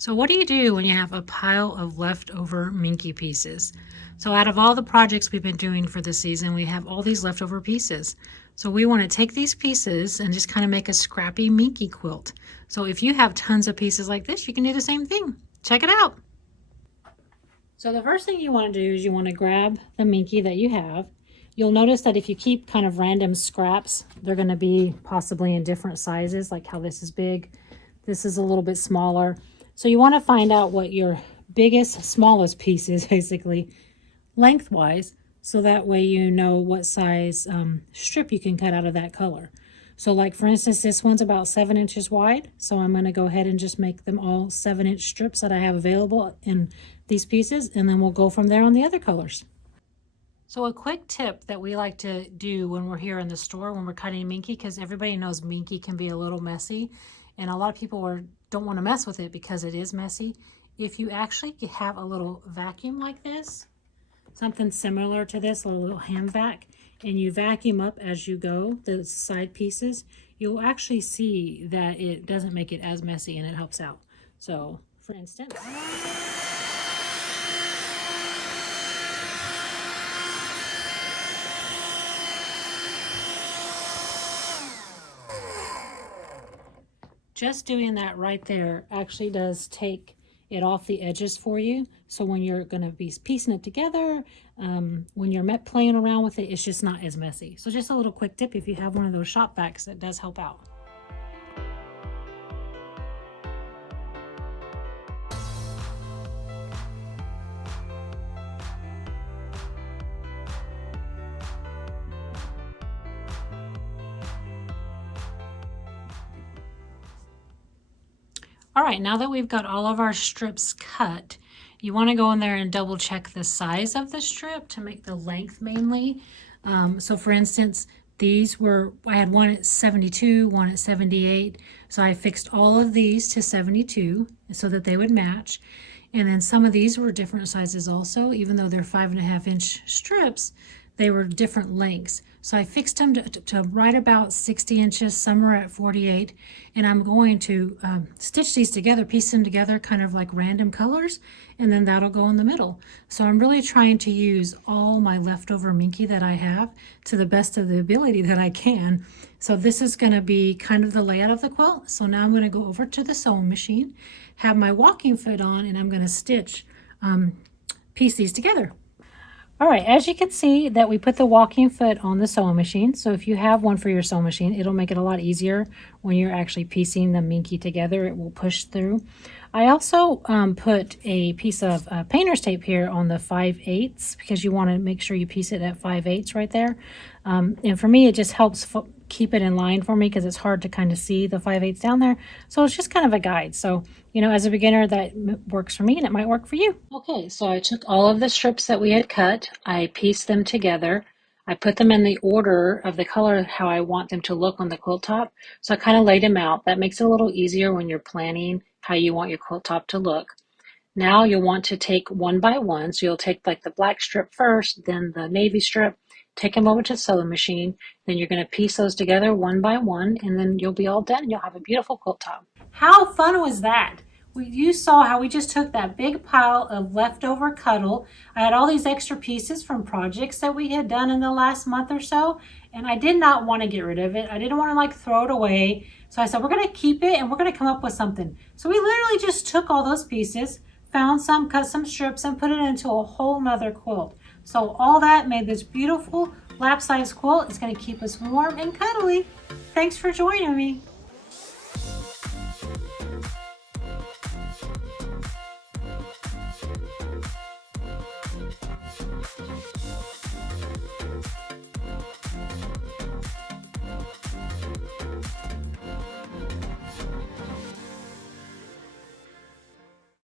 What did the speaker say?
So what do you do when you have a pile of leftover Minky pieces? So out of all the projects we've been doing for this season, we have all these leftover pieces. So we want to take these pieces and just kind of make a Scrappy Minky Quilt. So if you have tons of pieces like this, you can do the same thing. Check it out. So the first thing you want to do is you want to grab the Minky that you have. You'll notice that if you keep kind of random scraps, they're going to be possibly in different sizes, like how this is big. This is a little bit smaller. So you want to find out what your biggest, smallest piece is, basically, lengthwise, so that way you know what size strip you can cut out of that color. So like for instance, this one's about 7 inches wide. So I'm going to go ahead and just make them all 7-inch strips that I have available in these pieces. And then we'll go from there on the other colors. So a quick tip that we like to do when we're here in the store, when we're cutting Minky, because everybody knows Minky can be a little messy. And a lot of people don't want to mess with it because it is messy. If you actually have a little vacuum like this, something similar to this, a little hand vac, and you vacuum up as you go, the side pieces, you'll actually see that it doesn't make it as messy and it helps out. So for instance, just doing that right there actually does take it off the edges for you. So when you're going to be piecing it together, when you're playing around with it, it's just not as messy. So just a little quick tip, if you have one of those shop vacs, that does help out. All right, now that we've got all of our strips cut, you want to go in there and double check the size of the strip to make the length mainly. So for instance, I had one at 72, one at 78. So I fixed all of these to 72 so that they would match. And then some of these were different sizes also, even though they're 5.5-inch strips, they were different lengths. So I fixed them to right about 60 inches, some are at 48, and I'm going to stitch these together, piece them together kind of like random colors, and then that'll go in the middle. So I'm really trying to use all my leftover Minky that I have to the best of the ability that I can. So this is going to be kind of the layout of the quilt. So now I'm going to go over to the sewing machine, have my walking foot on, and I'm going to stitch, piece these together. All right, as you can see that we put the walking foot on the sewing machine. So if you have one for your sewing machine, it'll make it a lot easier when you're actually piecing the Minky together. It will push through. I also put a piece of painter's tape here on the 5/8 because you want to make sure you piece it at 5/8 right there. And for me, it just helps keep it in line for me because it's hard to kind of see the 5/8 down there. So it's just kind of a guide. So, you know, as a beginner, that works for me and it might work for you. Okay, so I took all of the strips that we had cut, I pieced them together. I put them in the order of the color how I want them to look on the quilt top. So I kind of laid them out. That makes it a little easier when you're planning how you want your quilt top to look. Now you'll want to take one by one. So you'll take like the black strip first, then the navy strip, take them over to the sewing machine. Then you're going to piece those together one by one, and then you'll be all done and you'll have a beautiful quilt top. How fun was that? You saw how we just took that big pile of leftover cuddle. I had all these extra pieces from projects that we had done in the last month or so, and I did not want to get rid of it. I didn't want to like throw it away. So I said, we're going to keep it and we're going to come up with something. So we literally just took all those pieces, found some, cut some strips, and put it into a whole nother quilt. So all that made this beautiful lap-size quilt. It's going to keep us warm and cuddly. Thanks for joining me.